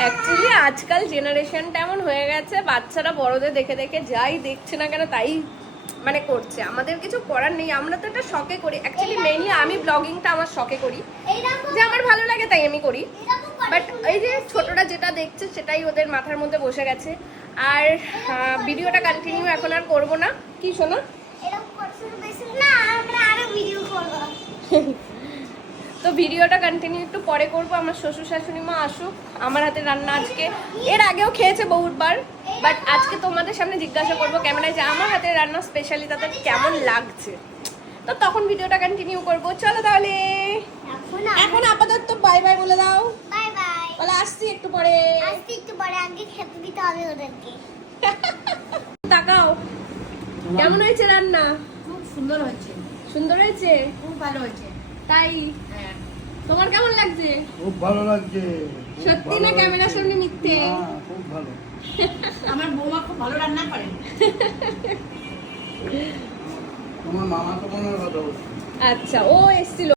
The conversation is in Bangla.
অ্যাকচুয়ালি আজকাল জেনারেশনটা এমন হয়ে গেছে, বাচ্চারা বড়দের দেখে দেখে যাই দেখছে না কেন তাই মানে করছে। আমাদের কিছু করার নেই, আমরা তো এটা শখে করি। অ্যাকচুয়ালি মেইনলি আমি ব্লগিংটা আমার শখে করি, যে আমার ভালো লাগে তাই আমি করি। বাট এই যে ছোটরা যেটা দেখছে সেটাই ওদের মাথার মধ্যে বসে গেছে। আর ভিডিওটা কন্টিনিউ এখন আর করবো না। কি শোনো, তো ভিডিওটা কন্টিনিউ একটু পরে করবো। আমার শ্বশুর শাশুড়ি মা আসুক, আমার হাতে রান্না আজকে, এর আগেও খেয়েছে বহুতবার, বাট আজকে তোমাদের সামনে জিজ্ঞাসা করবো ক্যামেরায় যে আমার হাতে রান্না স্পেশালি তাদের কেমন লাগছে, তো তখন ভিডিওটা কন্টিনিউ করবো। চলো তাহলে এখন আপাতত বাই বাই বলে দাও। Bye bye. বলে আসছি একটু পরে। আগে খেতে দিতে হবে ওদেরকে। তাকাও, কেমন হয়েছে রান্না? খুব সুন্দর হয়েছে, সুন্দর হয়েছে, খুব ভালো হয়েছে। তাই হ্যাঁ, তোমার কেমন লাগছে? খুব ভালো লাগছে। সত্যি না ক্যামেরার সামনে মিথ্যে? খুব ভালো। আমার বৌমা খুব ভালো রান্না করে। তোমার মামা তো মনে হয় কথা বলছে। আচ্ছা, ও এসেছিল।